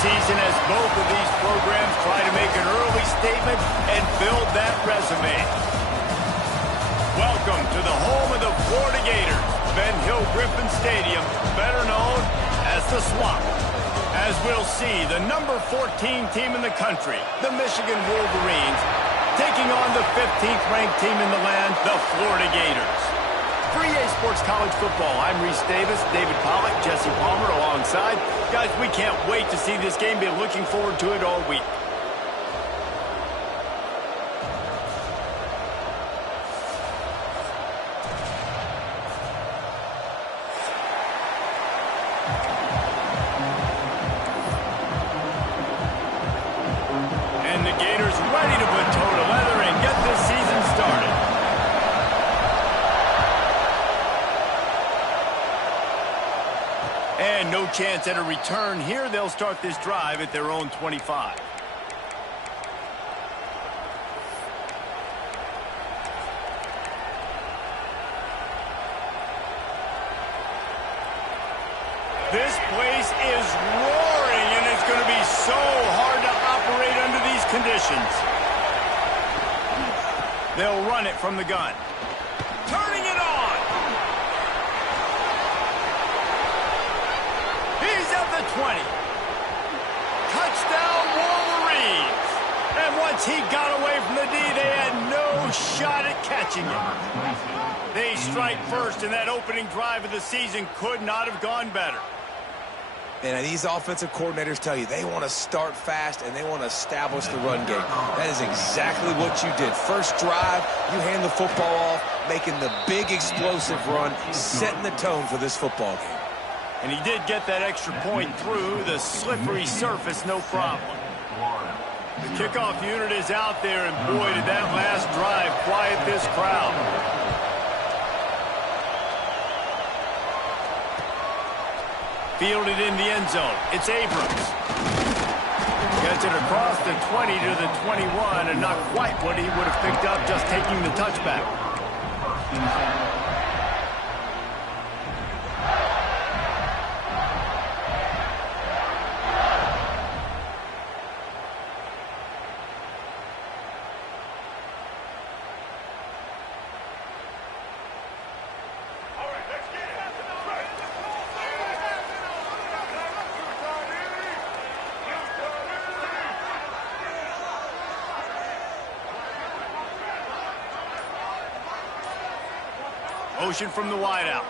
season as both of these programs try to make an early statement and build that resume. Welcome to the home of the Florida Gators, Ben Hill Griffin Stadium, better known as the Swamp. As we'll see, the number 14 team in the country, the Michigan Wolverines, taking on the 15th ranked team in the land, the Florida Gators. For EA Sports College Football, I'm Reese Davis, David Pollack, Jesse Palmer alongside. Guys, we can't wait to see this game. Been looking forward to it all week. And the Gators ready to put toe to leather and get this season started. And no chance at a return here. They'll start this drive at their own 25. This place is roaring, and it's going to be so hard to operate under these conditions. They'll run it from the gun. Turning it on. He's at the 20. Touchdown Wolverines. And once he got away from the D, they had no shot at catching it. They strike first, and that opening drive of the season could not have gone better. And these offensive coordinators tell you they want to start fast and they want to establish the run game. That is exactly what you did. First drive, you hand the football off, making the big explosive run, setting the tone for this football game. And he did get that extra point through the slippery surface, no problem. The kickoff unit is out there, and boy, did that last drive quiet this crowd. Fielded in the end zone. It's Abrams. Gets it across the 20 to the 21, and not quite what he would have picked up just taking the touchback. Motion from the wideout.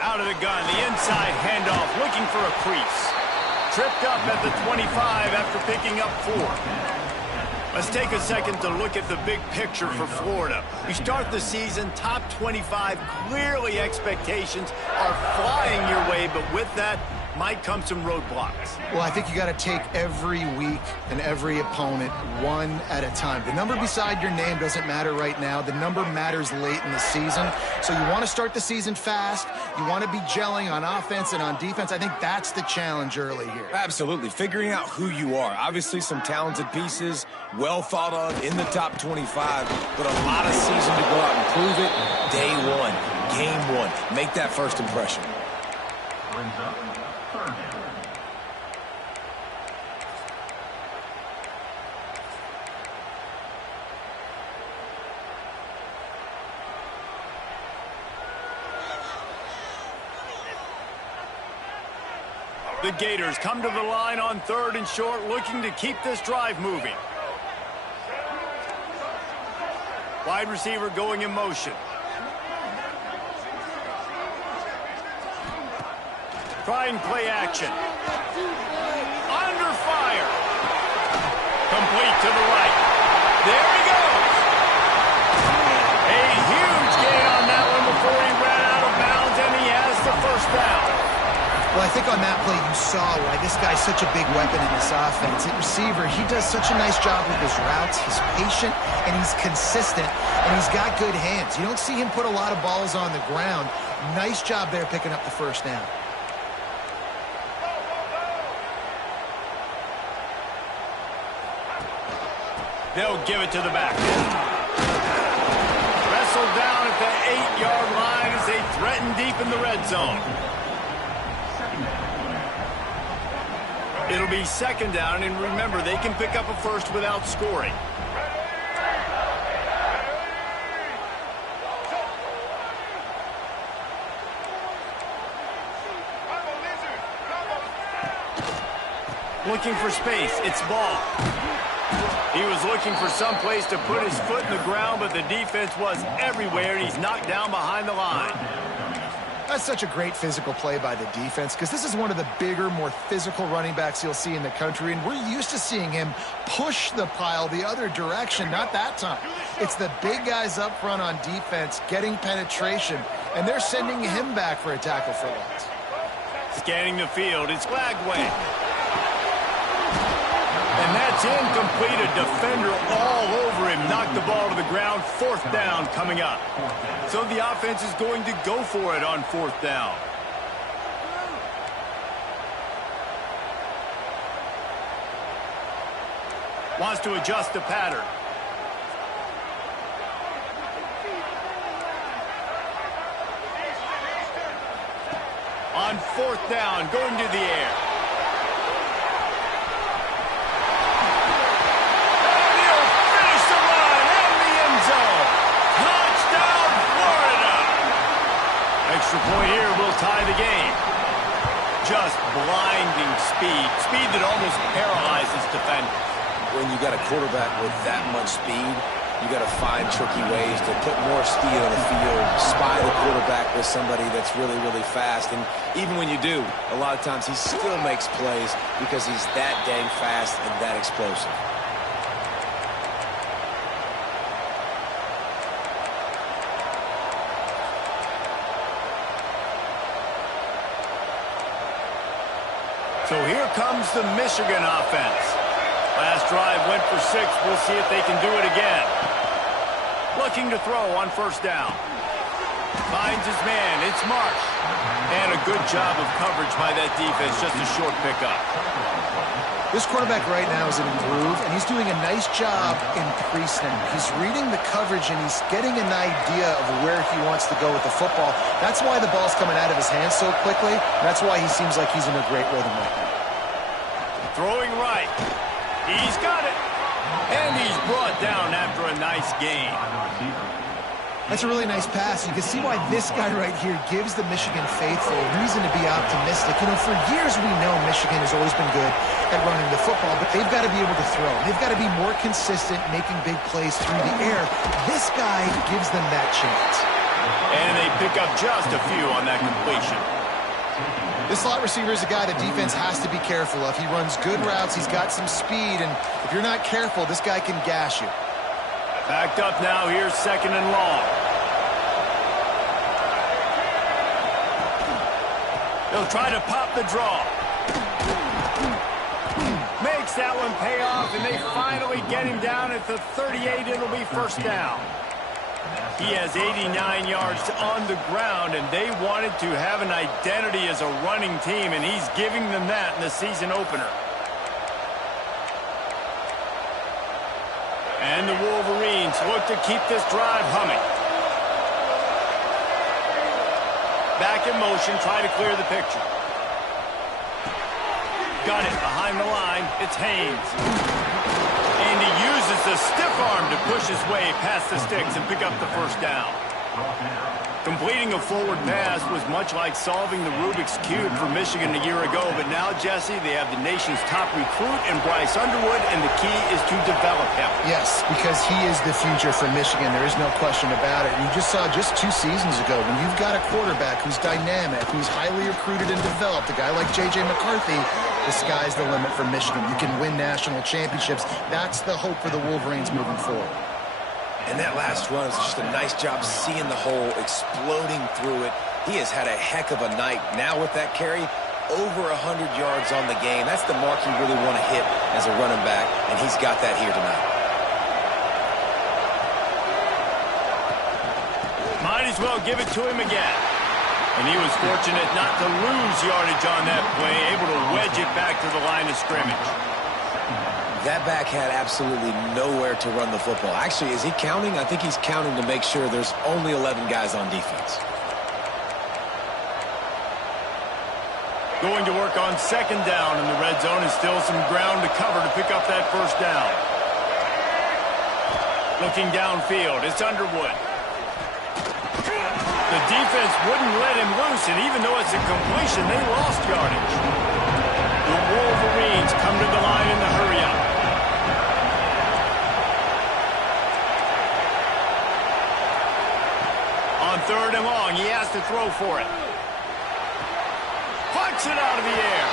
Out of the gun, the inside handoff, looking for a crease. Tripped up at the 25 after picking up 4. Let's take a second to look at the big picture for Florida. We start the season top 25. Clearly expectations are flying your way, but with that might come some roadblocks. Well, I think you got to take every week and every opponent one at a time. The number beside your name doesn't matter right now. The number matters late in the season. So you want to start the season fast. You want to be gelling on offense and on defense. I think that's the challenge early here. Absolutely. Figuring out who you are. Obviously some talented pieces, well thought of in the top 25, but a lot of season to go out and prove it. Day one, game one. Make that first impression. The Gators come to the line on 3rd and short, looking to keep this drive moving. Wide receiver going in motion. Try and play action. Under fire. Complete to the right. There he goes. A huge gain on that one before he ran out of bounds, and he has the first down. Well, I think on that play you saw why this guy's such a big weapon in this offense. At receiver, he does such a nice job with his routes. He's patient, and he's consistent, and he's got good hands. You don't see him put a lot of balls on the ground. Nice job there picking up the first down. They'll give it to the back. Wrestled down at the 8-yard line as they threaten deep in the red zone. It'll be second down, and remember, they can pick up a first without scoring. Looking for space. It's ball. He was looking for some place to put his foot in the ground, but the defense was everywhere, and he's knocked down behind the line. That's such a great physical play by the defense because this is one of the bigger, more physical running backs you'll see in the country, and we're used to seeing him push the pile the other direction. Not that time. It's the big guys up front on defense getting penetration, and they're sending him back for a tackle for loss. Scanning the field, it's Glagway. And that's incomplete. A defender all over him. Knocked the ball to the ground. Fourth down coming up. So the offense is going to go for it on fourth down. Wants to adjust the pattern. On fourth down, going to the air. Extra point here will tie the game. Just blinding speed. Speed that almost paralyzes defenders. When you got a quarterback with that much speed, you got to find tricky ways to put more speed on the field, spy the quarterback with somebody that's really, really fast. And even when you do, a lot of times he still makes plays because he's that dang fast and that explosive. So here comes the Michigan offense. Last drive went for 6. We'll see if they can do it again. Looking to throw on first down. Finds his man. It's Marsh. And a good job of coverage by that defense. Just a short pickup. This quarterback right now is in a groove, and he's doing a nice job in pre-snap. He's reading the coverage, and he's getting an idea of where he wants to go with the football. That's why the ball's coming out of his hands so quickly. That's why he seems like he's in a great rhythm right now. Throwing right. He's got it. And he's brought down after a nice gain. That's a really nice pass. You can see why this guy right here gives the Michigan faithful a reason to be optimistic. You know, for years we know Michigan has always been good at running the football, but they've got to be able to throw. They've got to be more consistent, making big plays through the air. This guy gives them that chance. And they pick up just a few on that completion. This slot receiver is a guy the defense has to be careful of. He runs good routes. He's got some speed, and if you're not careful, this guy can gash you. Backed up now. Here's second and long. He'll try to pop the draw. Makes that one pay off, and they finally get him down at the 38. It'll be first down. He has 89 yards on the ground, and they wanted to have an identity as a running team, and he's giving them that in the season opener. And the Wolverines look to keep this drive humming. Back in motion, try to clear the picture. Got it behind the line. It's Haynes. And he uses the stiff arm to push his way past the sticks and pick up the first down. Completing a forward pass was much like solving the Rubik's Cube for Michigan a year ago, but now, Jesse, they have the nation's top recruit in Bryce Underwood, and the key is to develop him. Yes, because he is the future for Michigan. There is no question about it. And you just saw just 2 seasons ago, when you've got a quarterback who's dynamic, who's highly recruited and developed, a guy like J.J. McCarthy, the sky's the limit for Michigan. You can win national championships. That's the hope for the Wolverines moving forward. And that last run is just a nice job seeing the hole, exploding through it. He has had a heck of a night. Now with that carry, over 100 yards on the game. That's the mark you really want to hit as a running back, and he's got that here tonight. Might as well give it to him again. And he was fortunate not to lose yardage on that play, able to wedge it back to the line of scrimmage. That back had absolutely nowhere to run the football. Actually, is he counting? I think he's counting to make sure there's only 11 guys on defense. Going to work on second down in the red zone, and still some ground to cover to pick up that first down. Looking downfield, it's Underwood. The defense wouldn't let him loose, and even though it's a completion, they lost yardage. The Wolverines come to the line in the hurry-up. On third and long, he has to throw for it. Pucks it out of the air.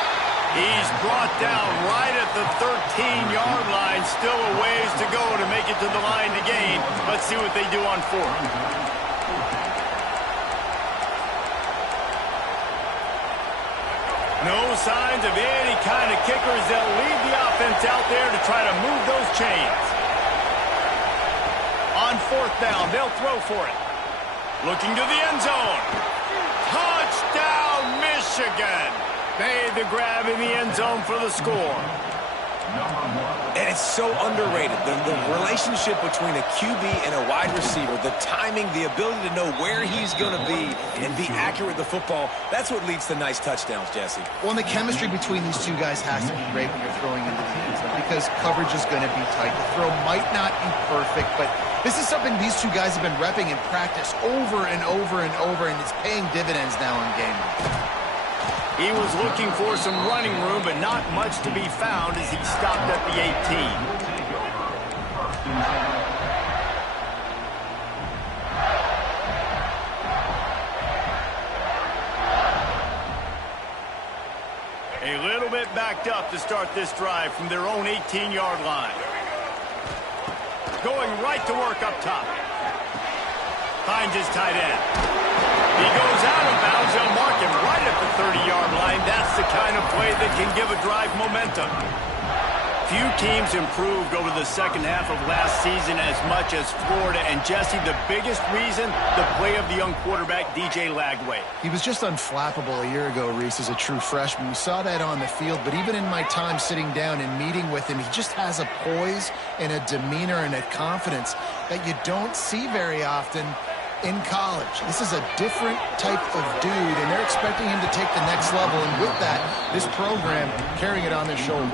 He's brought down right at the 13-yard line. Still a ways to go to make it to the line to gain. Let's see what they do on fourth. No signs of any kind of kickers. They'll lead the offense out there to try to move those chains. On fourth down, they'll throw for it. Looking to the end zone. Touchdown, Michigan. Made the grab in the end zone for the score. And it's so underrated. The relationship between a QB and a wide receiver, the timing, the ability to know where he's going to be and be accurate with the football, that's what leads to nice touchdowns, Jesse. Well, and the chemistry between these two guys has to be great when you're throwing into the end zone because coverage is going to be tight. The throw might not be perfect, but this is something these two guys have been repping in practice over and over and over, and it's paying dividends now in game. He was looking for some running room, but not much to be found as he stopped at the 18. A little bit backed up to start this drive from their own 18-yard line. Going right to work up top. Finds his tight end. He goes out of bounds. They'll mark him right at the 30-yard line. That's the kind of play that can give a drive momentum. Few teams improved over the second half of last season as much as Florida. And, Jesse, the biggest reason, the play of the young quarterback, DJ Lagway. He was just unflappable a year ago, Reese, as a true freshman. We saw that on the field, but even in my time sitting down and meeting with him, he just has a poise and a demeanor and a confidence that you don't see very often in college. This is a different type of dude, and they're expecting him to take the next level, and with that, this program carrying it on their shoulders.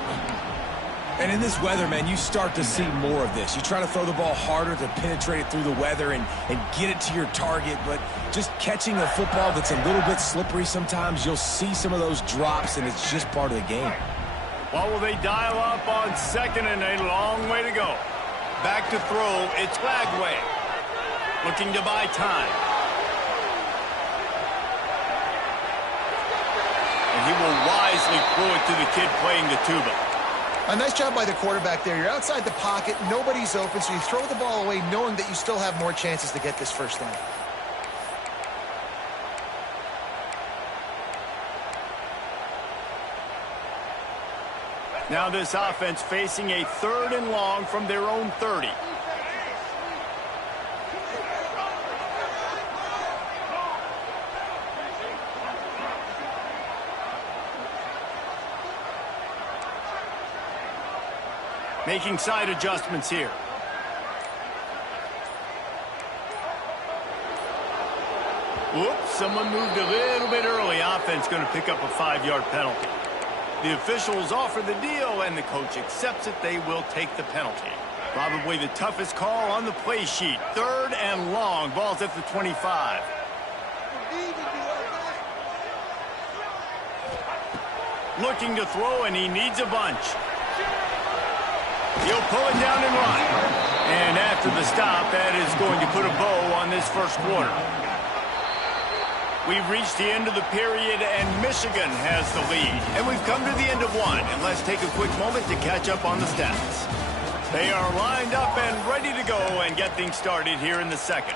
And in this weather, man, you start to see more of this. You try to throw the ball harder to penetrate it through the weather and get it to your target, but just catching a football that's a little bit slippery sometimes, you'll see some of those drops, and it's just part of the game. What will they dial up on second and a long way to go? Back to throw, it's Lagway. Looking to buy time. And he will wisely throw it to the kid playing the tuba. A nice job by the quarterback there. You're outside the pocket, nobody's open, so you throw the ball away knowing that you still have more chances to get this first down. Now this offense facing a third and long from their own 30. Making side adjustments here. Whoops, someone moved a little bit early. Offense going to pick up a 5-yard penalty. The officials offer the deal, and the coach accepts it. They will take the penalty. Probably the toughest call on the play sheet. Third and long. Ball's at the 25. Looking to throw, and he needs a bunch. He'll pull it down and run. And after the stop, that is going to put a bow on this first quarter. We've reached the end of the period, and Michigan has the lead. And we've come to the end of one. And let's take a quick moment to catch up on the stats. They are lined up and ready to go and get things started here in the second.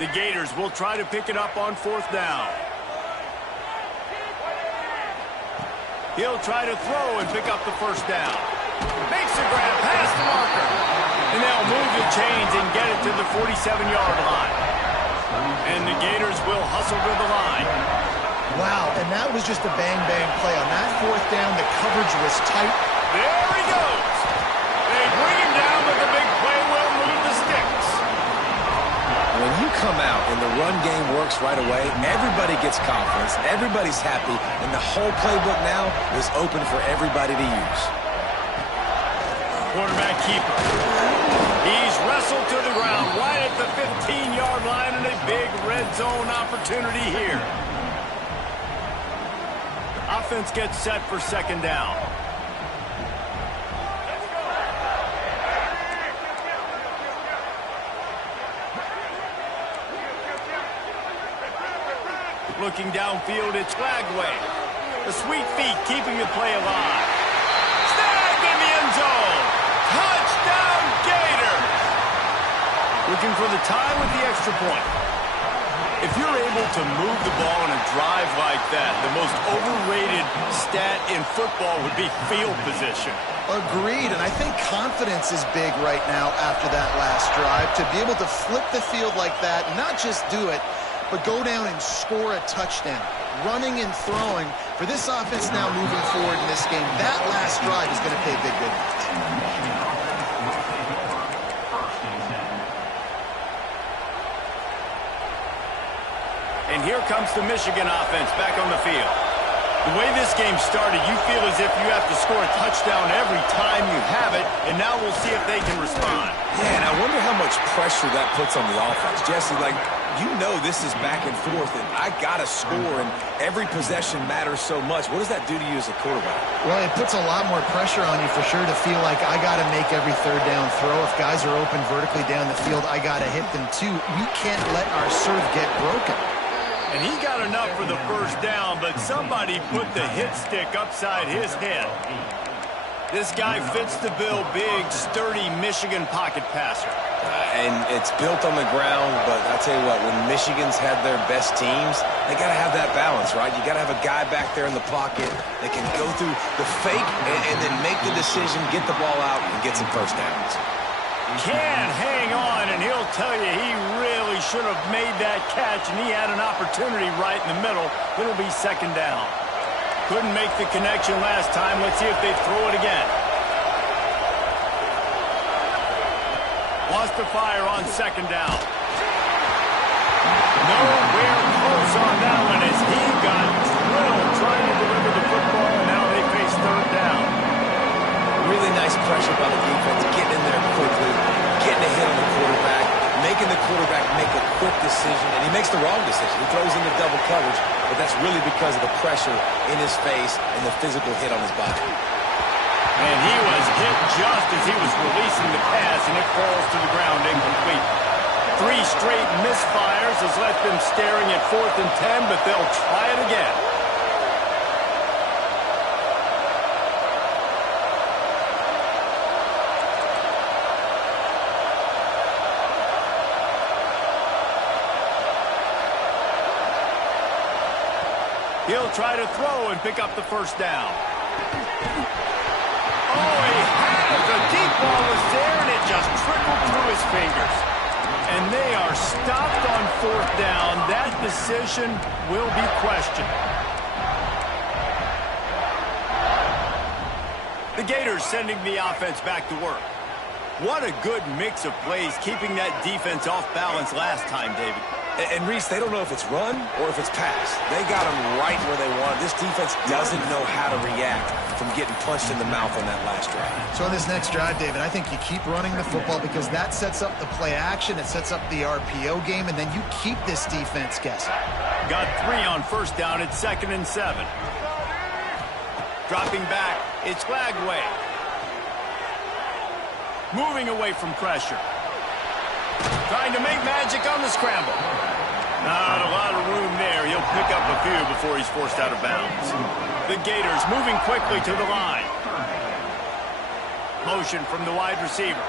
The Gators will try to pick it up on fourth down. He'll try to throw and pick up the first down. Makes the grab past the marker. And they'll move the chains and get it to the 47-yard line. And the Gators will hustle to the line. Wow, and that was just a bang-bang play. On that fourth down, the coverage was tight. There he goes. They bring him down, but the big play will move the sticks. when you come out and the run game works right away, everybody gets confidence, everybody's happy, and the whole playbook now is open for everybody to use. Quarterback keeper. He's wrestled to the ground right at the 15-yard line, and a big red zone opportunity here. Offense gets set for second down. Looking downfield, it's Flagway. The sweet feet keeping the play alive. Snagged in the end zone. Touchdown, Gators. Looking for the tie with the extra point. If you're able to move the ball in a drive like that, the most overrated stat in football would be field position. Agreed, and I think confidence is big right now after that last drive. To be able to flip the field like that, not just do it, but go down and score a touchdown. Running and throwing for this offense now moving forward in this game. That last drive is going to pay big dividends. And here comes the Michigan offense back on the field. The way this game started, you feel as if you have to score a touchdown every time you have it, and now we'll see if they can respond. Yeah, and I wonder how much pressure that puts on the offense. Jesse, like, you know this is back and forth, and I got to score, and every possession matters so much. What does that do to you as a quarterback? Well, it puts a lot more pressure on you for sure to feel like I got to make every third down throw. If guys are open vertically down the field, I got to hit them too. We can't let our serve get broken. And he got enough for the first down, but somebody put the hit stick upside his head. This guy fits the bill, big, sturdy Michigan pocket passer. And it's built on the ground, but I'll tell you what, when Michigan's had their best teams, they got to have that balance, right? You got to have a guy back there in the pocket that can go through the fake and then make the decision, get the ball out, and get some first downs. Can hang on, and he'll tell you he really should have made that catch, and he had an opportunity right in the middle. It'll be second down. Couldn't make the connection last time. Let's see if they throw it again. Wants to fire on second down. Nowhere close on that one as he got drilled trying to deliver the football, and now they face third down. Really nice pressure by the defense, getting in there quickly, getting a hit on the quarterback, making the quarterback make a quick decision, and he makes the wrong decision. He throws into double coverage, but that's really because of the pressure in his face and the physical hit on his body. And he was hit just as he was releasing the pass, and it falls to the ground incomplete. 3 straight misfires has left them staring at 4th and 10, but they'll try it again. He'll try to throw and pick up the first down. Oh, he had it. The deep ball was there, and it just trickled through his fingers. And they are stopped on 4th down. That decision will be questioned. The Gators sending the offense back to work. What a good mix of plays, keeping that defense off balance last time, David. And Reese, they don't know if it's run or if it's pass. They got them right where they want. This defense doesn't know how to react from getting punched in the mouth on that last drive. So on this next drive, David, I think you keep running the football because that sets up the play action, it sets up the RPO game, and then you keep this defense guessing. Got 3 on first down. It's 2nd and 7. Dropping back, it's Flagway. Moving away from pressure. Trying to make magic on the scramble. Not a lot of room there. He'll pick up a few before he's forced out of bounds. The Gators moving quickly to the line. Motion from the wide receiver.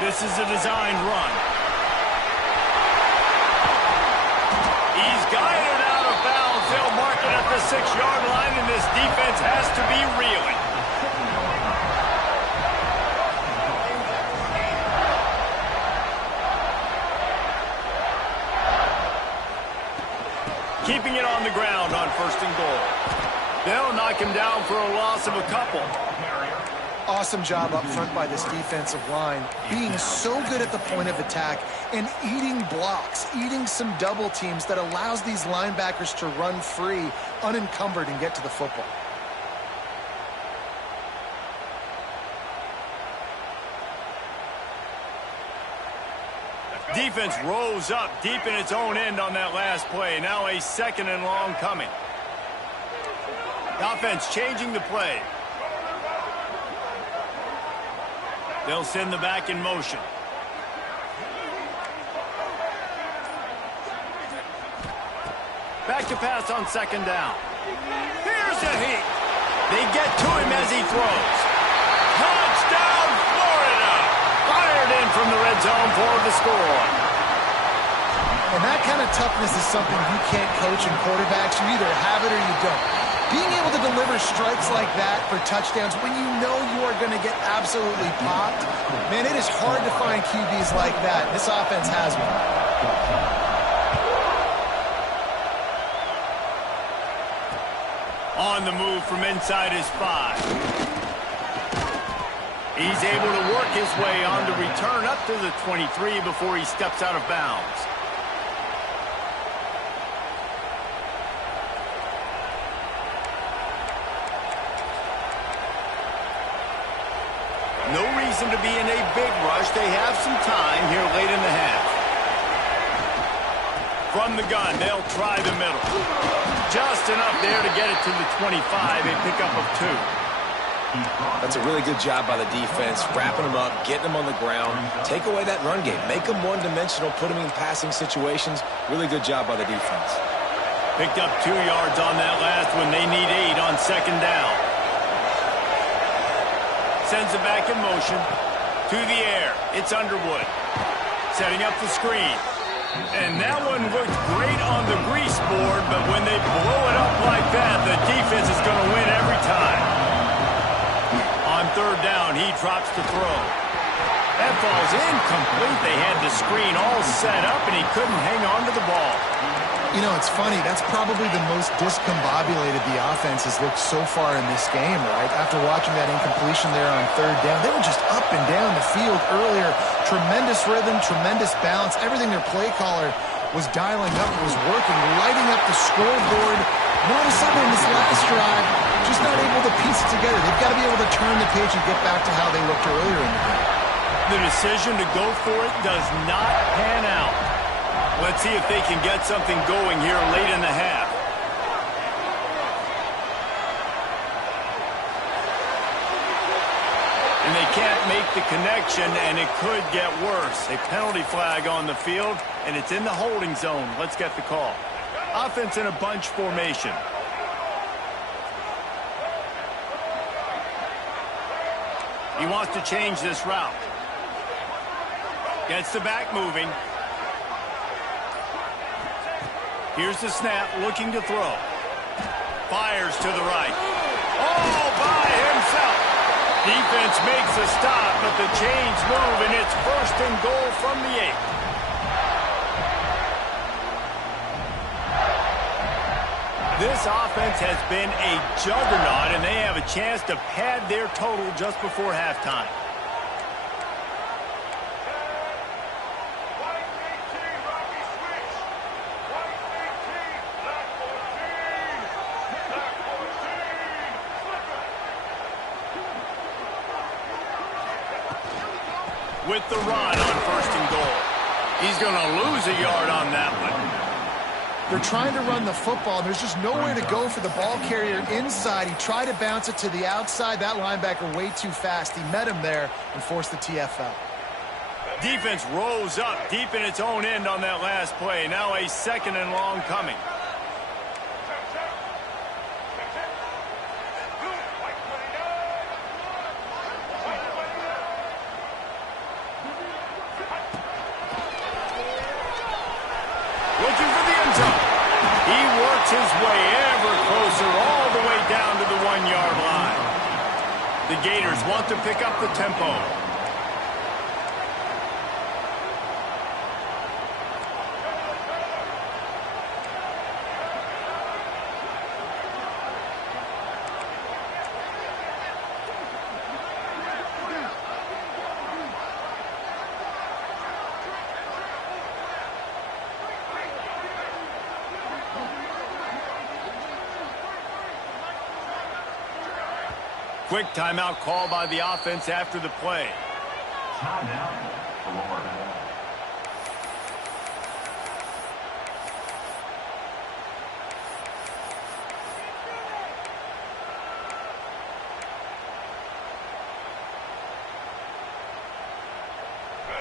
This is a designed run. He's guided out of bounds. They'll mark it at the 6-yard line, and this defense has to be reeling. Keeping it on the ground on 1st and goal. They'll knock him down for a loss of a couple. Awesome job up front by this defensive line, being so good at the point of attack and eating blocks, eating some double teams that allows these linebackers to run free, unencumbered, and get to the football. Defense rose up deep in its own end on that last play. Now a 2nd and long coming. The offense changing the play. They'll send the back in motion. Back to pass on 2nd down. Here's the heat. They get to him as he throws. Touchdown, Florida! Fired in from the red zone for the score. And that kind of toughness is something you can't coach in quarterbacks. You either have it or you don't. Being able to deliver strikes like that for touchdowns when you know you are going to get absolutely popped, man, it is hard to find QBs like that. This offense has one. On the move from inside his 5. He's able to work his way on the return up to the 23 before he steps out of bounds. No reason to be in a big rush. They have some time here late in the half. From the gun, they'll try the middle. Just enough there to get it to the 25, a pickup of 2. That's a really good job by the defense, wrapping them up, getting them on the ground. Take away that run game. Make them one-dimensional, put them in passing situations. Really good job by the defense. Picked up 2 yards on that last one. They need 8 on 2nd down. Sends it back in motion. To the air. It's Underwood. Setting up the screen. And that one looked great on the grease board, but when they blow it up like that, the defense is going to win every time. On 3rd down, he drops to throw. That ball's incomplete. They had the screen all set up, and he couldn't hang on to the ball. You know, it's funny. That's probably the most discombobulated the offense has looked so far in this game, right? After watching that incompletion there on 3rd down, they were just up and down the field earlier. Tremendous rhythm, tremendous balance. Everything their play caller was dialing up was working, lighting up the scoreboard. And all of a sudden in this last drive, just not able to piece it together. They've got to be able to turn the page and get back to how they looked earlier in the game. The decision to go for it does not pan out. Let's see if they can get something going here late in the half. And they can't make the connection, and it could get worse. A penalty flag on the field, and it's in the holding zone. Let's get the call. Offense in a bunch formation. He wants to change this route. Gets the back moving. Here's the snap, looking to throw. Fires to the right. All by himself. Defense makes a stop, but the chains move, and it's 1st and goal from the 8. This offense has been a juggernaut, and they have a chance to pad their total just before halftime. With the run on 1st and goal. He's going to lose a yard on that one. They're trying to run the football. There's just nowhere to go for the ball carrier inside. He tried to bounce it to the outside. That linebacker way too fast. He met him there and forced the TFL. Defense rose up deep in its own end on that last play. Now a 2nd and long coming. Looking for the end zone. He works his way ever closer all the way down to the 1-yard line. The Gators want to pick up the tempo. Quick timeout call by the offense after the play. Timeout, Florida.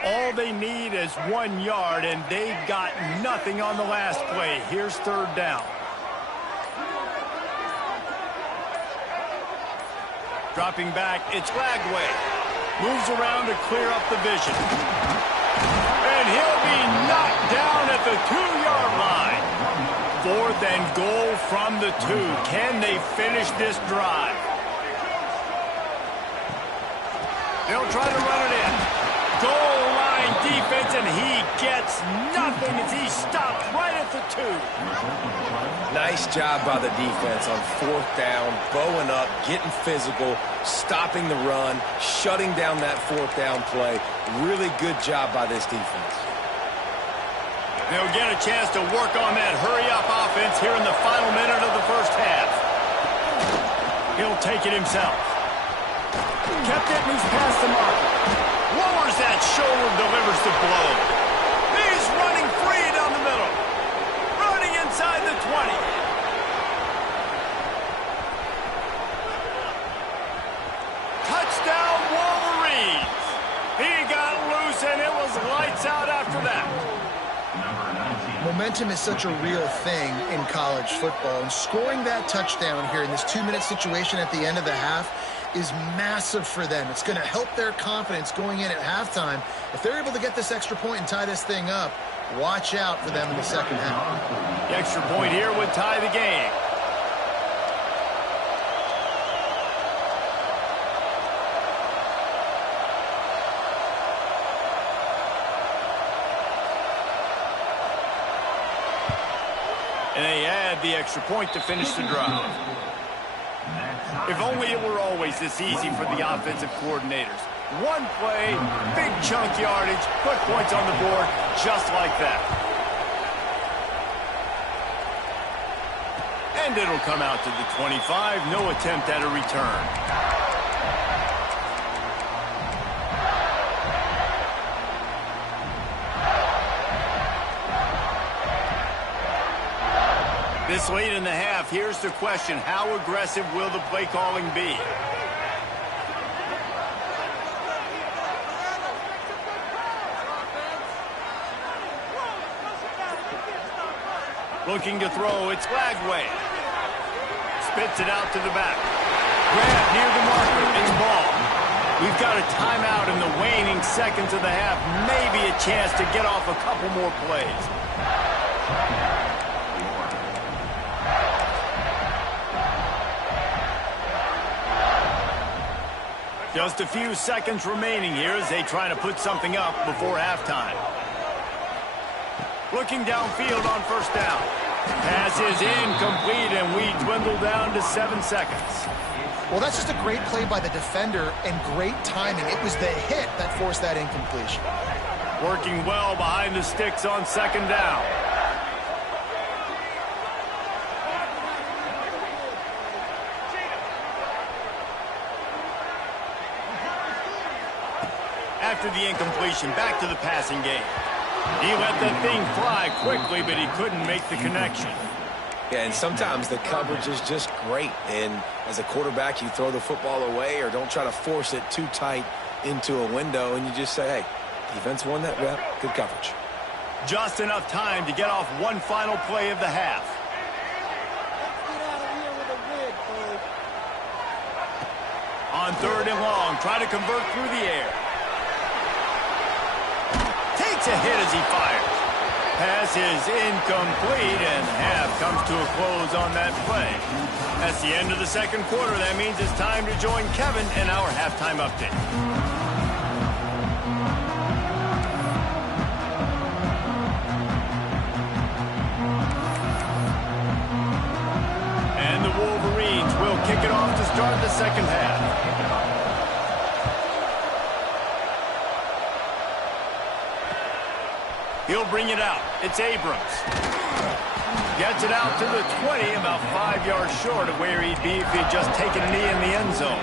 All they need is 1 yard, and they got nothing on the last play. Here's third down. Dropping back, it's Lagway. Moves around to clear up the vision. And he'll be knocked down at the 2-yard line. 4th and goal from the 2. Can they finish this drive? They'll try to run it in. Goal line defense, and he gets nothing as he stopped right at the 2. Nice job by the defense on 4th down, bowing up, getting physical, stopping the run, shutting down that 4th down play. Really good job by this defense. They'll get a chance to work on that hurry-up offense here in the final minute of the first half. He'll take it himself. Kept it, moves past the mark. Lowers that shoulder, delivers the blow. He's running free down the middle. Running inside the 20. Touchdown, Wolverines. He got loose, and it was lights out after that. Momentum is such a real thing in college football, and scoring that touchdown here in this 2-minute situation at the end of the half is massive for them. It's going to help their confidence going in at halftime. If they're able to get this extra point and tie this thing up, watch out for them in the second half. The extra point here would tie the game. And they add the extra point to finish the drive. If only it were always this easy for the offensive coordinators. One play, big chunk yardage, put points on the board just like that. And it'll come out to the 25. No attempt at a return. This late in the half, here's the question. How aggressive will the play calling be? Looking to throw, it's Lagway. Spits it out to the back. Grab near the marker, it's ball. We've got a timeout in the waning seconds of the half. Maybe a chance to get off a couple more plays. Just a few seconds remaining here as they try to put something up before halftime. Looking downfield on first down. Pass is incomplete, and we dwindle down to 7 seconds. Well, that's just a great play by the defender and great timing. It was the hit that forced that incompletion. Working well behind the sticks on second down. After the incompletion, back to the passing game. He let that thing fly quickly, but he couldn't make the connection. Yeah, and sometimes the coverage is just great. And as a quarterback, you throw the football away or don't try to force it too tight into a window, and you just say, hey, defense won that. Yeah, good coverage. Just enough time to get off one final play of the half. On 3rd and long, try to convert through the air. Takes a hit as he fires. Pass is incomplete, and half comes to a close on that play. That's the end of the second quarter. That means it's time to join Kevin in our halftime update. And the Wolverines will kick it off to start the second half. He'll bring it out. It's Abrams. Gets it out to the 20, about 5 yards short of where he'd be if he'd just taken a knee in the end zone.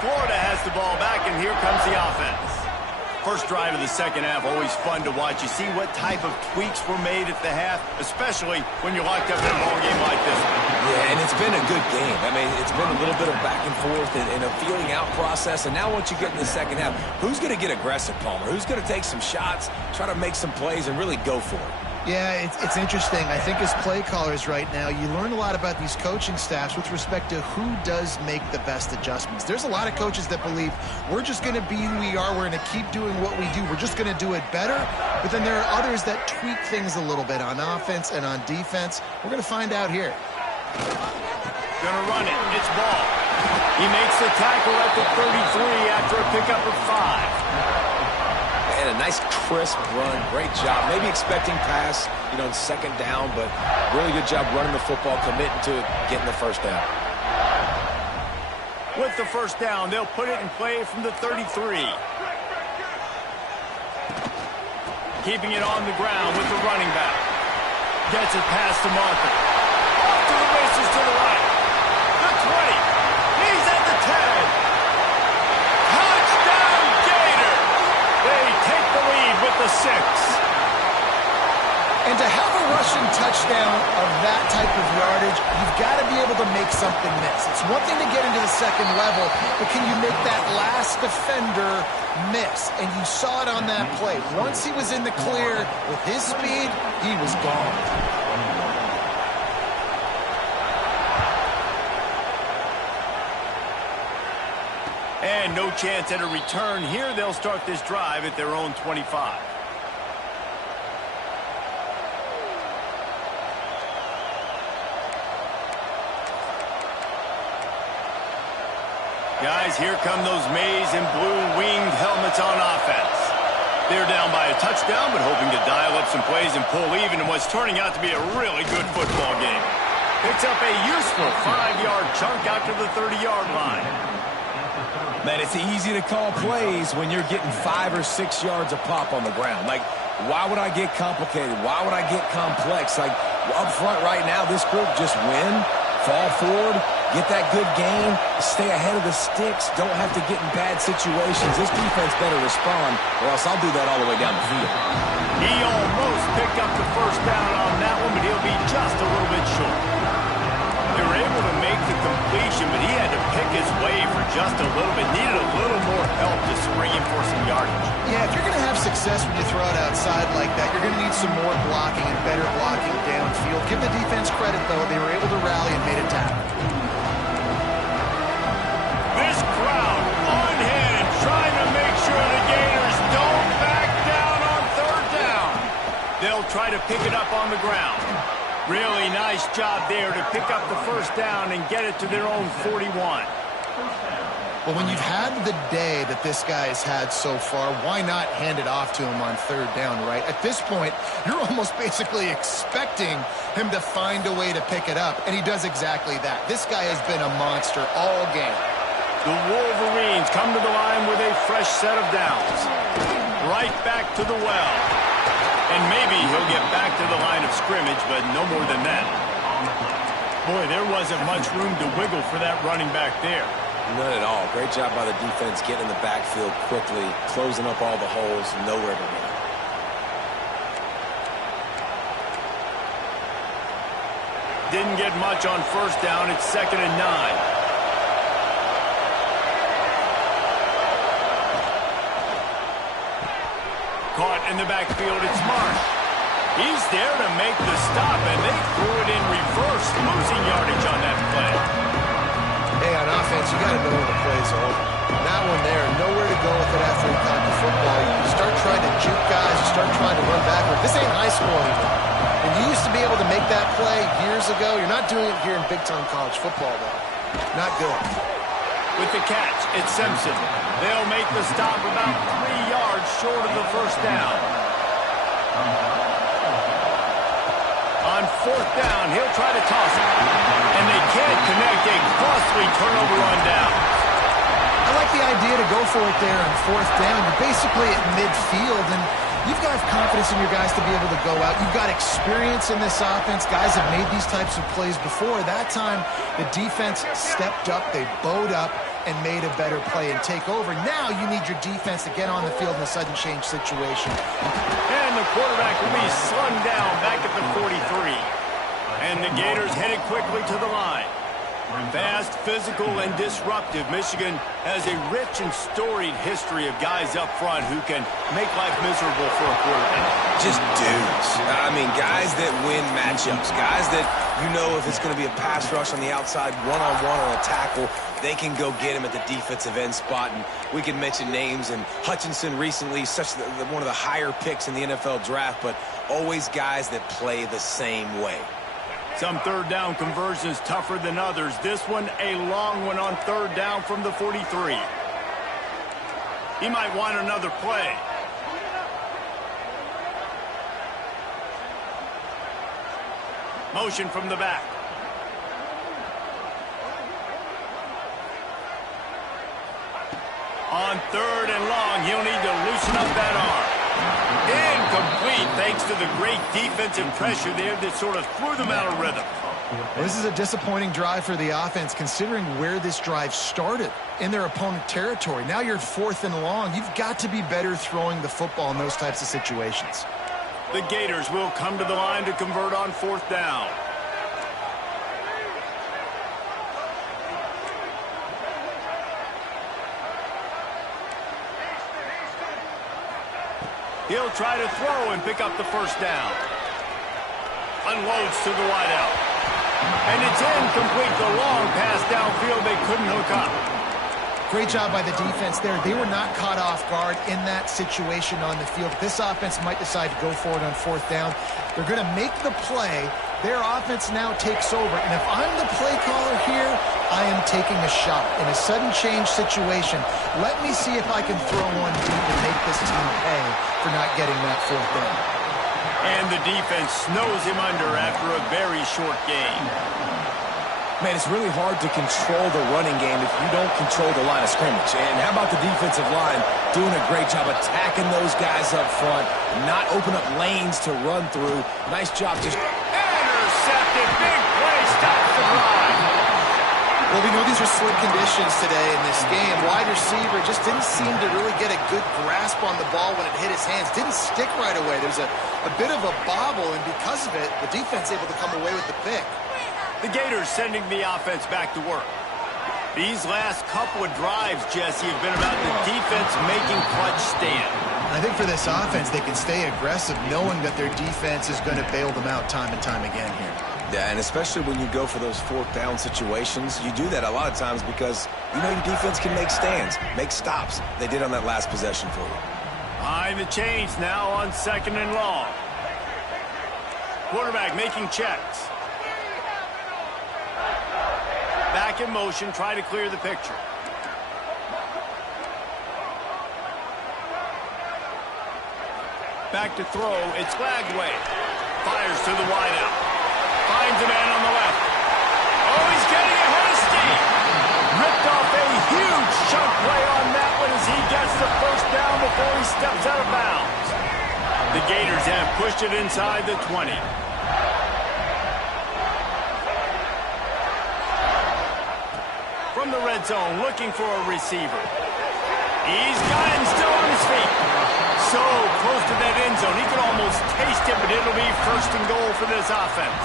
Florida has the ball back, and here comes the offense. First drive of the second half, always fun to watch. You see what type of tweaks were made at the half, especially when you're locked up in a ball game like this one. Yeah, and it's been a good game. I mean, it's been a little bit of back and forth and a feeling out process. And now once you get in the second half, who's going to get aggressive, Palmer? Who's going to take some shots, try to make some plays, and really go for it? Yeah, it's interesting. I think as play callers right now, you learn a lot about these coaching staffs with respect to who does make the best adjustments. There's a lot of coaches that believe we're just going to be who we are. We're going to keep doing what we do. We're just going to do it better. But then there are others that tweak things a little bit on offense and on defense. We're going to find out here. Gonna run it. It's ball. He makes the tackle at the 33 after a pickup of 5. And a nice crisp run. Great job. Maybe expecting pass, in second down, but really good job running the football, committing to it, getting the first down. With the first down, they'll put it in play from the 33. Keeping it on the ground with the running back. Gets it past the marker. Off to the races to the right. The 20. He's at the 10. Touchdown Gator. They take the lead with the 6. And to have a rushing touchdown of that type of yardage, you've got to be able to make something miss. It's one thing to get into the second level, but can you make that last defender miss? And you saw it on that play. Once he was in the clear with his speed, he was gone. And no chance at a return here. They'll start this drive at their own 25. Guys, here come those maize and blue winged helmets on offense. They're down by a touchdown, but hoping to dial up some plays and pull even in what's turning out to be a really good football game. Picks up a useful 5-yard chunk out to the 30-yard line. Man, it's easy to call plays when you're getting 5 or 6 yards a pop on the ground. Like, why would I get complicated? Why would I get complex? Like, up front right now, this group just win, fall forward, get that good gain, stay ahead of the sticks, don't have to get in bad situations. This defense better respond, or else I'll do that all the way down the field. He almost picked up the first down on that one, but he'll be just a little bit short. They were able to make the completion, but he had to pick his way for just a little bit. Needed a little more help to spring him for some yardage. Yeah, if you're going to have success when you throw it outside like that, you're going to need some more blocking and better blocking downfield. Give the defense credit, though. They were able to rally and made a tackle. This crowd on hand trying to make sure the Gators don't back down on third down. They'll try to pick it up on the ground. Really nice job there to pick up the first down and get it to their own 41. Well, when you've had the day that this guy has had so far, why not hand it off to him on third down, right? At this point, you're almost basically expecting him to find a way to pick it up, and he does exactly that. This guy has been a monster all game. The Wolverines come to the line with a fresh set of downs. Right back to the well. And maybe he'll get back to the line of scrimmage, but no more than that. Boy, there wasn't much room to wiggle for that running back there. None at all. Great job by the defense getting in the backfield quickly, closing up all the holes, nowhere to run. Didn't get much on first down. It's 2nd and 9. Caught in the backfield, it's Marsh. He's there to make the stop, and they threw it in reverse, losing yardage on that play. Hey, on offense, you got to know when the play's over. That one there, nowhere to go with it after he caught the football. You start trying to juke guys, you start trying to run backward. This ain't high school anymore. And you used to be able to make that play years ago. You're not doing it here in big-time college football, though. Not good. With the catch, it's Simpson. They'll make the stop about 3 yards short of the first down. On fourth down, he'll try to toss it. And they can't connect. A costly turnover on down. I like the idea to go for it there on fourth down. You're basically at midfield, and You've got to have confidence in your guys to be able to go out. You've got experience in this offense. Guys have made these types of plays before. That time, the defense stepped up. They bowed up and made a better play and take over. Now you need your defense to get on the field in a sudden change situation. And the quarterback will be slung down back at the 43. And the Gators headed quickly to the line. Fast, physical, and disruptive, Michigan has a rich and storied history of guys up front who can make life miserable for a quarterback. Just dudes. I mean, guys that win matchups. Guys that, you know, if it's going to be a pass rush on the outside, one-on-one on a tackle, they can go get him at the defensive end spot. And we can mention names, and Hutchinson recently, one of the higher picks in the NFL draft, but always guys that play the same way. Some third down conversions tougher than others. This one, a long one on third down from the 43. He might want another play. Motion from the back. On third and long, he'll need to loosen up that arm. Incomplete, thanks to the great defensive pressure there that sort of threw them out of rhythm. This is a disappointing drive for the offense, considering where this drive started, in their opponent territory. Now you're 4th and long. You've got to be better throwing the football in those types of situations. The Gators will come to the line to convert on 4th down. He'll try to throw and pick up the first down. Unloads to the wideout. And it's incomplete. The long pass downfield they couldn't hook up. Great job by the defense there. They were not caught off guard in that situation on the field. This offense might decide to go for it on 4th down. They're going to make the play. Their offense now takes over. And if I'm the play caller here, I am taking a shot. In a sudden change situation, let me see if I can throw one deep and make this team pay for not getting that 4th down. And the defense snows him under after a very short game. Man, it's really hard to control the running game if you don't control the line of scrimmage. And how about the defensive line doing a great job attacking those guys up front, not open up lanes to run through. Nice job just... Intercepted. Big play. Stops the drive. Well, we know these are slick conditions today in this game. Wide receiver just didn't seem to really get a good grasp on the ball when it hit his hands. Didn't stick right away. There's a bit of a bobble, and because of it, the defense able to come away with the pick. The Gators sending the offense back to work. These last couple of drives, Jesse, have been about the defense making clutch stand. I think for this offense, they can stay aggressive knowing that their defense is going to bail them out time and time again here. Yeah, and especially when you go for those 4th down situations, you do that a lot of times because you know your defense can make stands, make stops. They did on that last possession for you. Behind the chains now on 2nd and long. Quarterback making checks. Back in motion, try to clear the picture. Back to throw, it's Lagway. Fires to the wideout. Finds a man on the left. Oh, he's getting ahead of steam. Ripped off a huge chunk play on that one as he gets the first down before he steps out of bounds. The Gators have pushed it inside the 20. From the red zone, looking for a receiver. He's got him still on his feet. So close to that end zone. He could almost taste it, but it'll be 1st and goal for this offense.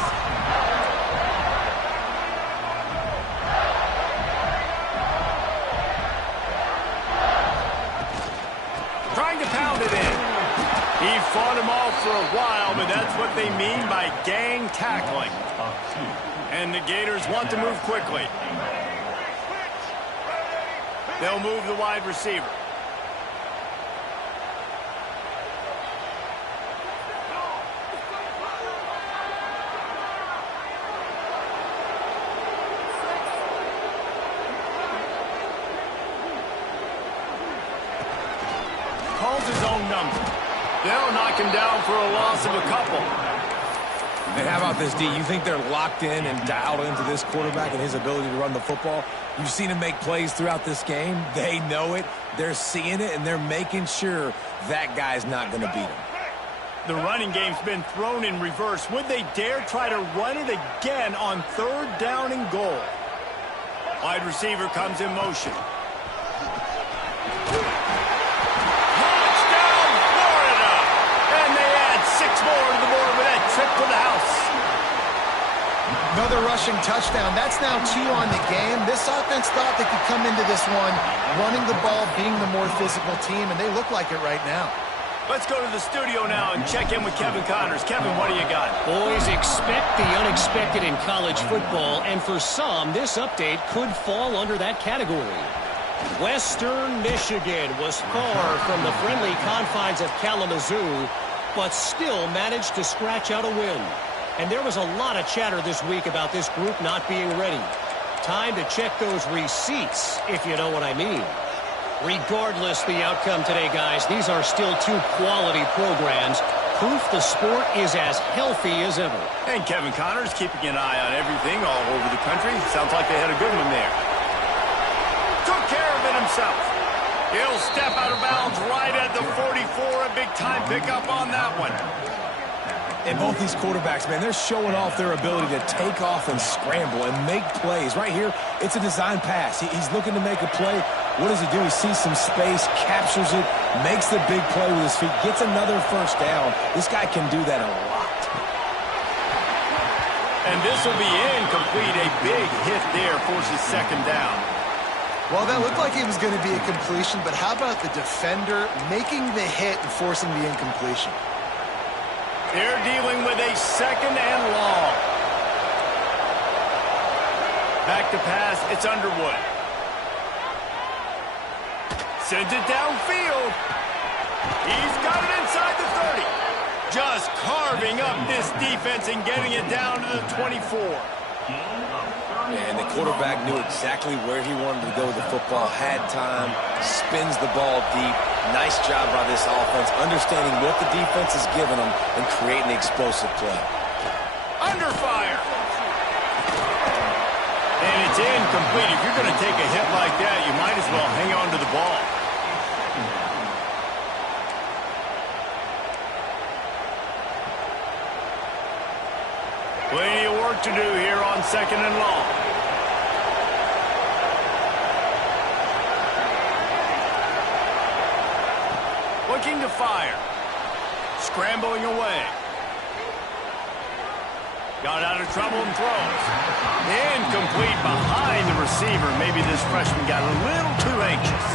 Trying to pound it in. He fought him off for a while, but that's what they mean by gang tackling. And the Gators want to move quickly. They'll move the wide receiver. Calls his own number. They'll knock him down for a loss of a couple. And how about this, D? You think they're locked in and dialed into this quarterback and his ability to run the football? You've seen him make plays throughout this game. They know it. They're seeing it, and they're making sure that guy's not going to beat him. The running game's been thrown in reverse. Would they dare try to run it again on 3rd down and goal? Wide receiver comes in motion. Touchdown, Florida! And they add 6 more to the board with that trip to the house. Another rushing touchdown. That's now 2 on the game. This offense thought they could come into this one running the ball, being the more physical team, and they look like it right now. Let's go to the studio now and check in with Kevin Connors. Kevin, what do you got? Boys, expect the unexpected in college football, and for some, this update could fall under that category. Western Michigan was far from the friendly confines of Kalamazoo, but still managed to scratch out a win. And there was a lot of chatter this week about this group not being ready. Time to check those receipts, if you know what I mean. Regardless the outcome today, guys, these are still 2 quality programs. Proof the sport is as healthy as ever. And Kevin Connors keeping an eye on everything all over the country. Sounds like they had a good one there. Took care of it himself. He'll step out of bounds right at the 44. A big-time pickup on that one. And both these quarterbacks, man, they're showing off their ability to take off and scramble and make plays. Right here, it's a design pass. He's looking to make a play. What does he do? He sees some space, captures it, makes the big play with his feet, gets another 1st down. This guy can do that a lot. And this will be incomplete. A big hit there forces 2nd down. Well, that looked like it was going to be a completion, but how about the defender making the hit and forcing the incompletion? They're dealing with a 2nd and long. Back to pass, it's Underwood. Sends it downfield. He's got it inside the 30. Just carving up this defense and getting it down to the 24. And the quarterback knew exactly where he wanted to go with the football, had time, spins the ball deep. Nice job by this offense, understanding what the defense is giving them and creating the explosive play. Under fire. And it's incomplete. If you're going to take a hit like that, you might as well hang on to the ball. Plenty of work to do here on 2nd and long. Looking to fire. Scrambling away. Got out of trouble and throws. Incomplete behind the receiver. Maybe this freshman got a little too anxious.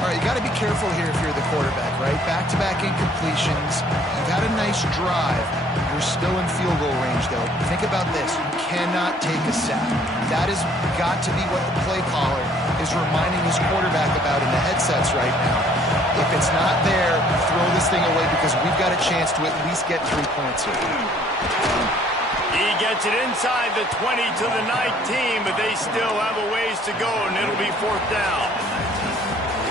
All right, you got to be careful here if you're the quarterback, right? Back-to-back incompletions. You've had a nice drive. You're still in field goal range, though. Think about this. You cannot take a sack. That has got to be what the play caller is reminding his quarterback about in the headsets right now. If it's not there, throw this thing away because we've got a chance to at least get 3 points here. He gets it inside the 20 to the 19, but they still have a ways to go, and it'll be 4th down.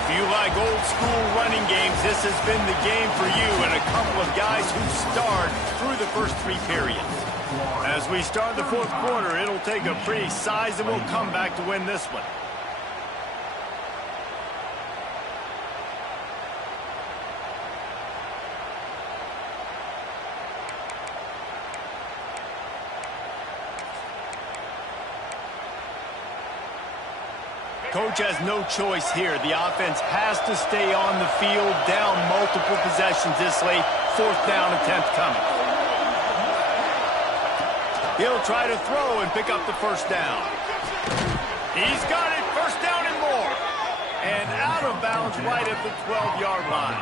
If you like old-school running games, this has been the game for you and a couple of guys who starred through the first 3 periods. As we start the 4th quarter, it'll take a pretty sizable comeback to win this one. Coach has no choice here. The offense has to stay on the field, down multiple possessions this late. 4th down attempt coming. He'll try to throw and pick up the 1st down. He's got it. 1st down and more. And out of bounds right at the 12-yard line.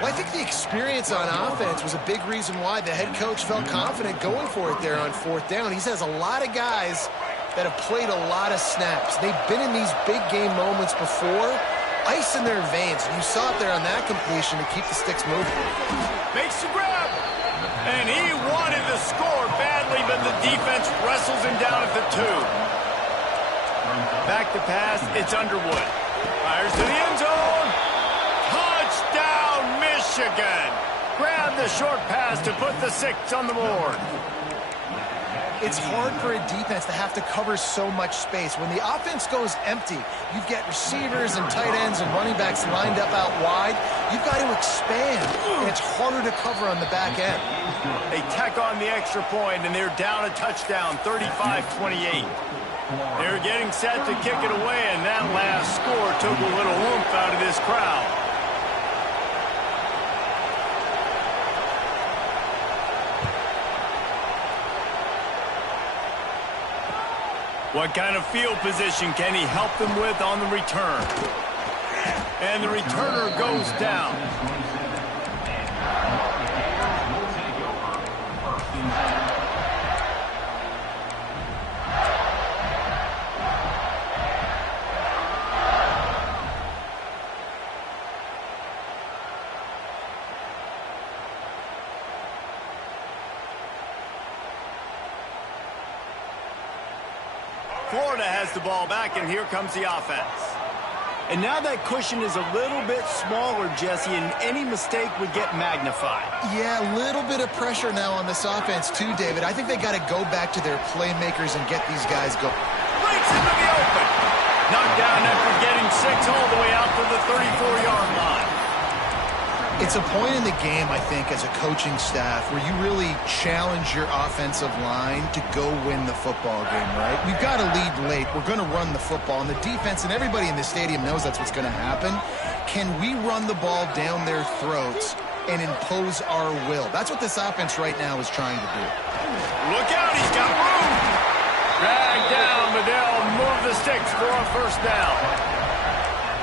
Well, I think the experience on offense was a big reason why the head coach felt confident going for it there on 4th down. He has a lot of guys that have played a lot of snaps. They've been in these big game moments before. Ice in their veins. And you saw it there on that completion to keep the sticks moving. Makes the grab. And he wanted to score badly, but the defense wrestles him down at the 2. Back to pass, it's Underwood. Fires to the end zone. Touchdown, Michigan. Grab the short pass to put the 6 on the board. It's hard for a defense to have to cover so much space. When the offense goes empty, you've got receivers and tight ends and running backs lined up out wide. You've got to expand, and it's harder to cover on the back end. They tack on the extra point, and they're down a touchdown, 35-28. They're getting set to kick it away, and that last score took a little oomph out of this crowd. What kind of field position can he help them with on the return? And the returner goes down. Florida has the ball back, and here comes the offense. And now that cushion is a little bit smaller, Jesse, and any mistake would get magnified. Yeah, a little bit of pressure now on this offense too, David. I think they got to go back to their playmakers and get these guys going. Breaks into the open. Knocked down after getting 6 all the way out to the 34-yard line. It's a point in the game, I think, as a coaching staff where you really challenge your offensive line to go win the football game, right? We've got to lead late. We're going to run the football, and the defense and everybody in the stadium knows that's what's going to happen. Can we run the ball down their throats and impose our will? That's what this offense right now is trying to do. Look out, he's got room. Dragged down, but they'll move the sticks for a first down.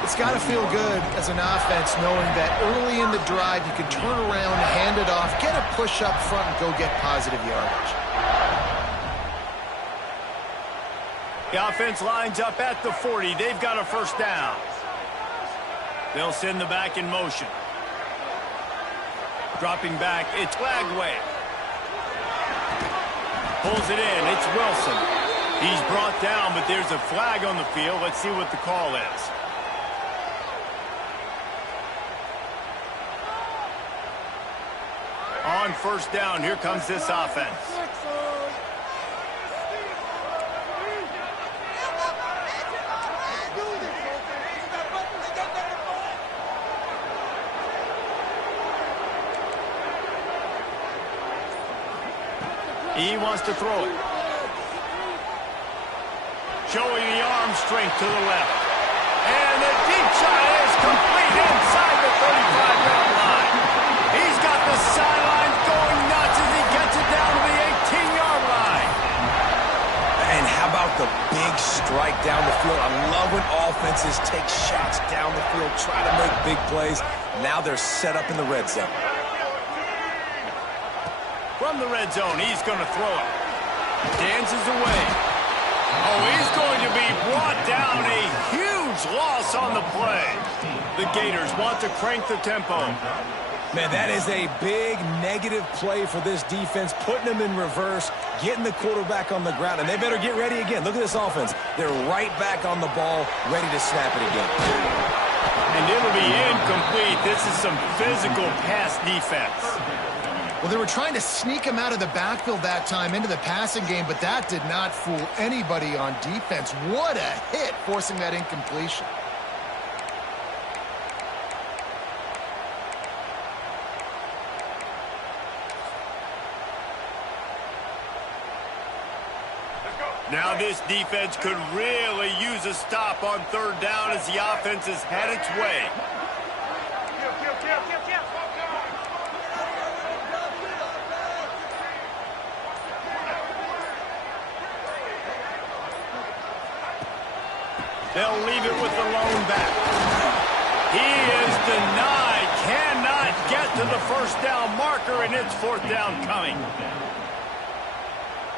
It's got to feel good as an offense knowing that early in the drive you can turn around, hand it off, get a push up front, and go get positive yardage. The offense lines up at the 40. They've got a first down. They'll send the back in motion. Dropping back, it's Lagway. Pulls it in, it's Wilson. He's brought down, but there's a flag on the field. Let's see what the call is. On first down, here comes this offense. He wants to throw it. Showing the arm strength to the left. And the deep shot is complete inside the 35-yard line. He's got the sidelines going nuts as he gets it down to the 18-yard line. And how about the big strike down the field? I love when offenses take shots down the field, try to make big plays. Now they're set up in the red zone. From the red zone, he's going to throw it. Dances away. Oh, he's going to be brought down. A huge loss on the play. The Gators want to crank the tempo. Man, that is a big negative play for this defense, putting them in reverse, getting the quarterback on the ground, and they better get ready again. Look at this offense. They're right back on the ball, ready to snap it again. And it'll be incomplete. This is some physical pass defense. Well, they were trying to sneak him out of the backfield that time into the passing game, but that did not fool anybody on defense. What a hit, forcing that incompletion. Now this defense could really use a stop on third down as the offense has had its way. They'll leave it with the lone back. He is denied. Cannot get to the first down marker, and it's fourth down coming.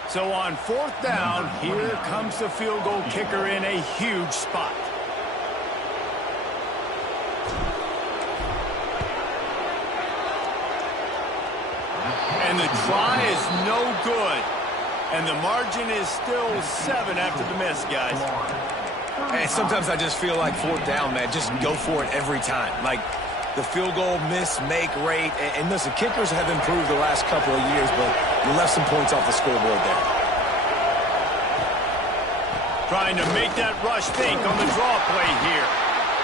So on fourth down, here comes the field goal kicker in a huge spot. And the try is no good. And the margin is still 7 after the miss, guys. And sometimes I just feel like fourth down, man, just go for it every time. Like the field goal miss-make rate. And listen, kickers have improved the last couple of years, but you left some points off the scoreboard there. Trying to make that rush fake on the draw play here.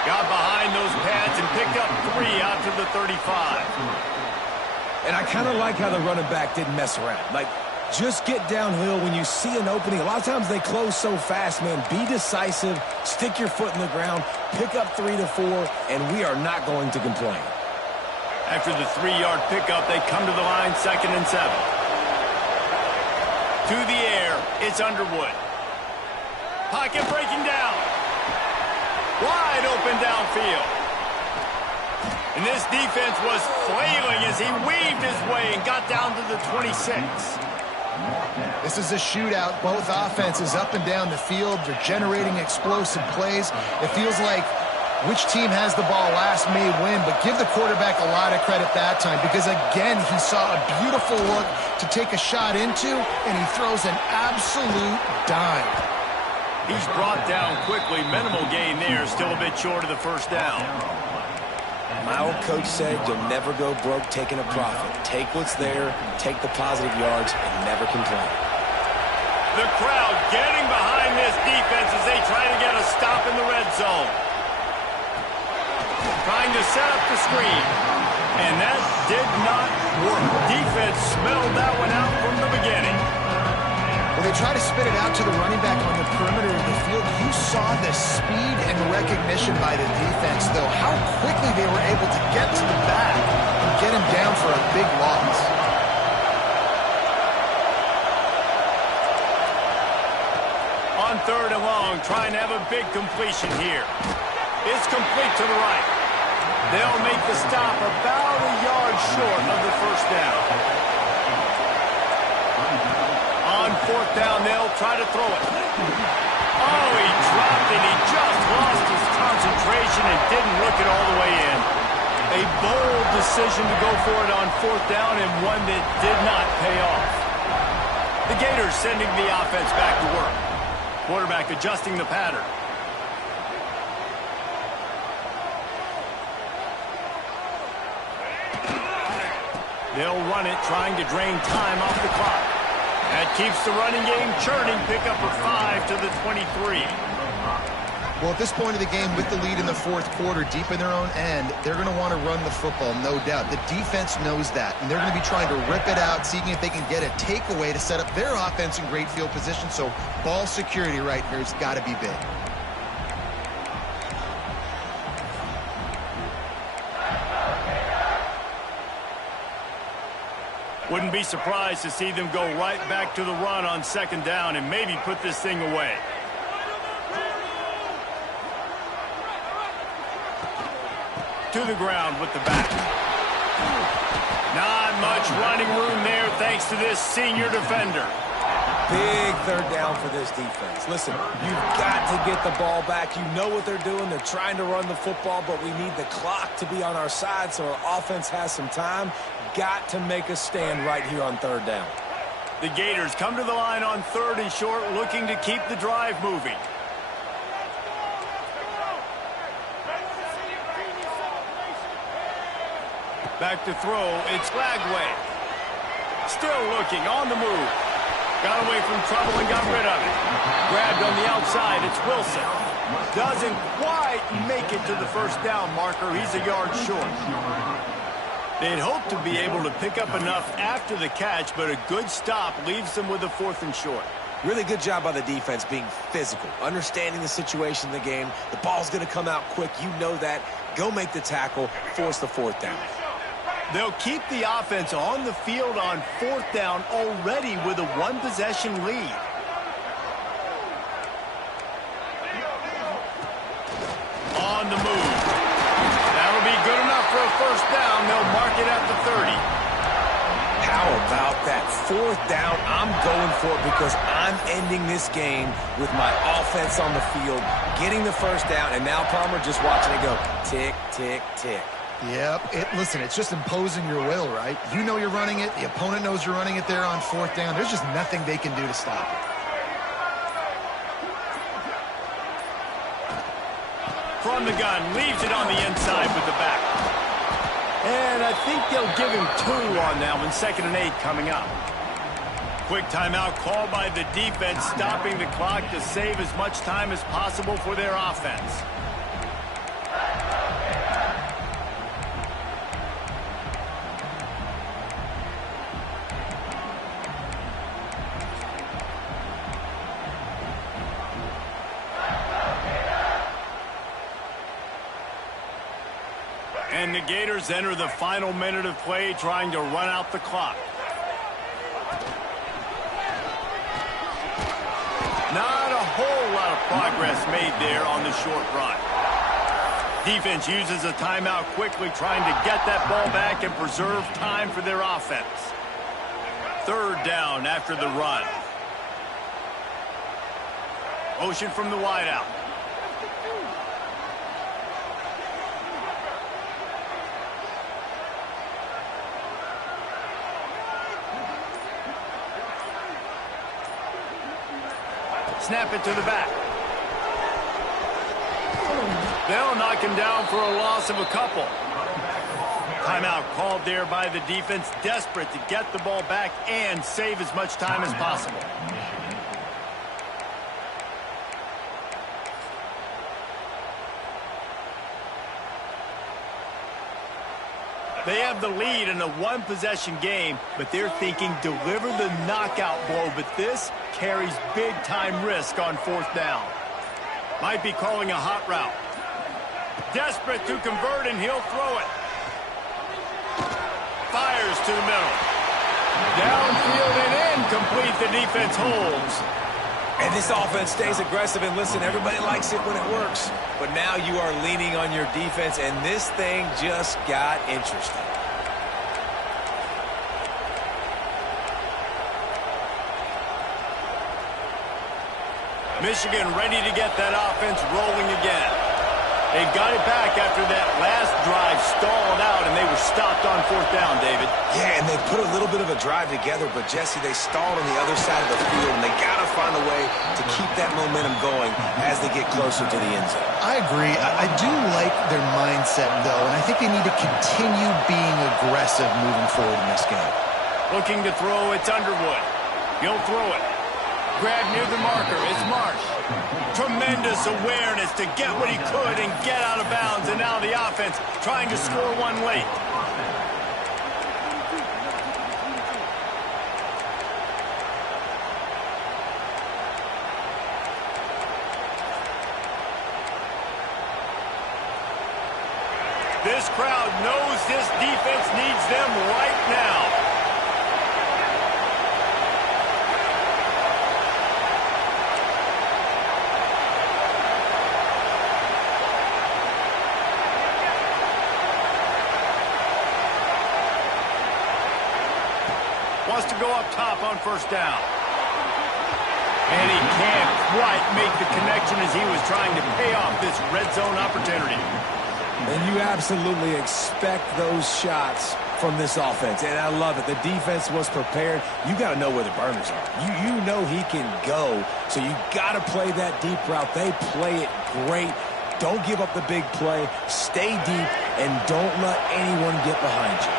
Got behind those pads and picked up 3 out to the 35. And I kind of like how the running back didn't mess around. Like, just get downhill when you see an opening. A lot of times they close so fast, man. Be decisive, stick your foot in the ground, pick up 3 to 4, and we are not going to complain. After the 3-yard pickup, they come to the line, 2nd and 7. To the air, it's Underwood. Pocket breaking down. Wide open downfield. And this defense was flailing as he weaved his way and got down to the 26. This is a shootout. Both offenses up and down the field. They're generating explosive plays. It feels like which team has the ball last may win, but give the quarterback a lot of credit that time because, again, he saw a beautiful look to take a shot into, and he throws an absolute dime. He's brought down quickly. Minimal gain there. Still a bit short of the first down. My old coach said you'll never go broke taking a profit. Take what's there, take the positive yards, and never complain. The crowd getting behind this defense as they try to get a stop in the red zone. Trying to set up the screen. And that did not work. Defense smelled that one out from the beginning. Well, they try to spit it out to the running back on the perimeter of the field. You saw the speed and recognition by the defense, though. How quickly they were able to get to the back and get him down for a big loss. On 3rd and long, trying to have a big completion here. It's complete to the right. They'll make the stop about a yard short of the first down. On 4th down, they'll try to throw it. Oh, he dropped it. He just lost his concentration and didn't look it all the way in. A bold decision to go for it on 4th down and one that did not pay off. The Gators sending the offense back to work. Quarterback adjusting the pattern. They'll run it, trying to drain time off the clock. That keeps the running game churning. Pick up a 5 to the 23. Well, at this point of the game, with the lead in the 4th quarter, deep in their own end, they're going to want to run the football, no doubt. The defense knows that, and they're going to be trying to rip it out, seeing if they can get a takeaway to set up their offense in great field position. So ball security right here has got to be big. Wouldn't be surprised to see them go right back to the run on 2nd down and maybe put this thing away. To the ground with the back. Not much running room there thanks to this senior defender. Big 3rd down for this defense. Listen, you've got to get the ball back. You know what they're doing. They're trying to run the football, but we need the clock to be on our side so our offense has some time. Got to make a stand right here on 3rd down. The Gators come to the line on 3rd and short, looking to keep the drive moving. Back to throw, it's Flagway. Still looking, on the move. Got away from trouble and got rid of it. Grabbed on the outside, it's Wilson. Doesn't quite make it to the first down marker. He's a yard short. They'd hope to be able to pick up enough after the catch, but a good stop leaves them with a 4th and short. Really good job by the defense being physical, understanding the situation in the game. The ball's going to come out quick. You know that. Go make the tackle, force the 4th down. They'll keep the offense on the field on 4th down already with a 1-possession lead. On the move. That'll be good enough for a first down. They'll mark it at the 30. How about that 4th down? I'm going for it because I'm ending this game with my offense on the field, getting the first down, and now Palmer just watching it go tick, tick, tick. Yep. Listen, it's just imposing your will, right? You know you're running it. The opponent knows you're running it there on 4th down. There's just nothing they can do to stop it. From the gun, leaves it on the inside with the back. And I think they'll give him 2 on that one. 2nd and 8 coming up. Quick timeout called by the defense, stopping the clock to save as much time as possible for their offense. And the Gators enter the final minute of play, trying to run out the clock. Not a whole lot of progress made there on the short run. Defense uses a timeout quickly, trying to get that ball back and preserve time for their offense. Third down after the run. Motion from the wideout. Snap it to the back. They'll knock him down for a loss of a couple. Timeout called there by the defense, desperate to get the ball back and save as much time as possible. They have the lead in a one-possession game, but they're thinking deliver the knockout blow, but this carries big-time risk on fourth down. Might be calling a hot route. Desperate to convert, and he'll throw it. Fires to the middle. Downfield and incomplete. The defense holds. And this offense stays aggressive, and listen, everybody likes it when it works. But now you are leaning on your defense, and this thing just got interesting. Michigan ready to get that offense rolling again. They got it back after that last drive stalled out, and they were stopped on fourth down, David. Yeah, and they put a little bit of a drive together, but, Jesse, they stalled on the other side of the field, and they got to find a way to keep that momentum going as they get closer to the end zone. I agree. I do like their mindset, though, and I think they need to continue being aggressive moving forward in this game. Looking to throw, it's Underwood. He'll throw it. Grab near the marker, it's Marsh. Tremendous awareness to get what he could and get out of bounds, and now the offense trying to score one late. This crowd knows this defense needs them right now. Wants to go up top on first down. And he can't quite make the connection as he was trying to pay off this red zone opportunity. And you absolutely expect those shots from this offense, and I love it. The defense was prepared. You got to know where the burners are. You know he can go, so you got to play that deep route. They play it great. Don't give up the big play. Stay deep, and don't let anyone get behind you.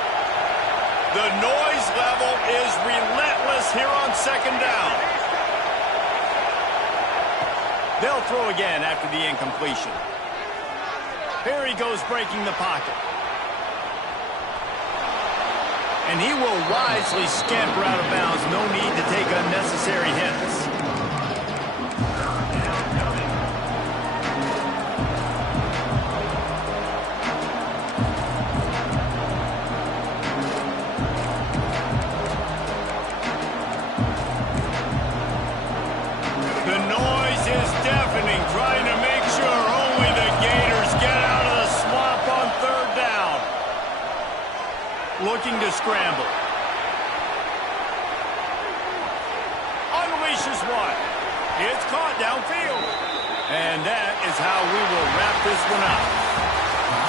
The noise level is relentless here on second down. They'll throw again after the incompletion. Here he goes, breaking the pocket. And he will wisely scamper out of bounds. No need to take unnecessary hits. The noise is deafening, trying to make sure only the Gators get out of the swamp on third down. Looking to scramble. Unleashes one. It's caught downfield. And that is how we will wrap this one up.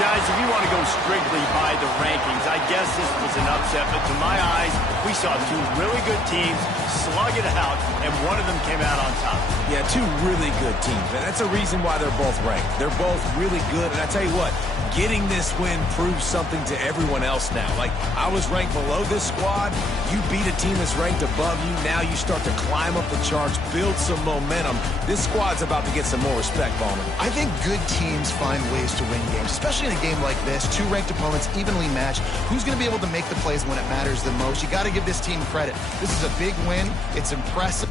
Guys, if you want to go strictly by the rankings, I guess this was an upset, but to my eyes, we saw two really good teams slug it out, and one of them came out on top. Yeah, two really good teams, and that's a reason why they're both ranked. They're both really good, and I tell you what, getting this win proves something to everyone else now. Like, I was ranked below this squad. You beat a team that's ranked above you. Now you start to climb up the charts, build some momentum. This squad's about to get some more respect, Ballman. I think good teams find ways to win games, especially in a game like this. Two ranked opponents evenly matched. Who's going to be able to make the plays when it matters the most? You got to give this team credit. This is a big win. It's impressive.